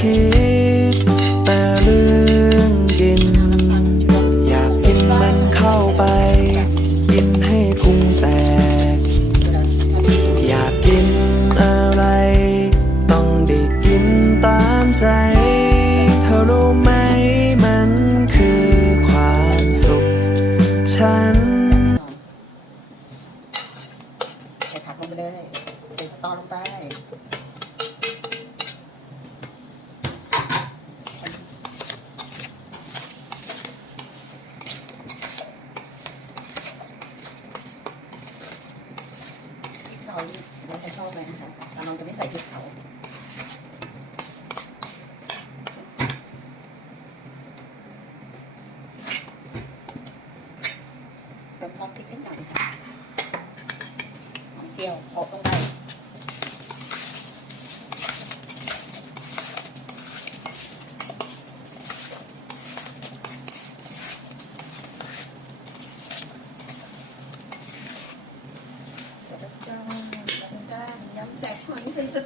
คิด แต่เรื่องกิน อยากกินมันเข้าไป กินให้พุงแตก อยากกินอะไร ต้องได้กินตามใจ เธอรู้ไหมมันคือความสุข ฉัน ใส่ผักลงไปเลย ใส่สตอลงไป พริกซอยนี่เราจะชอบไหมนะคะแต่เราจะไม่ใส่พริกเผาเติมซอสพริกนิดหน่อยค่ะหอมเจียวโปะลงไป เสร็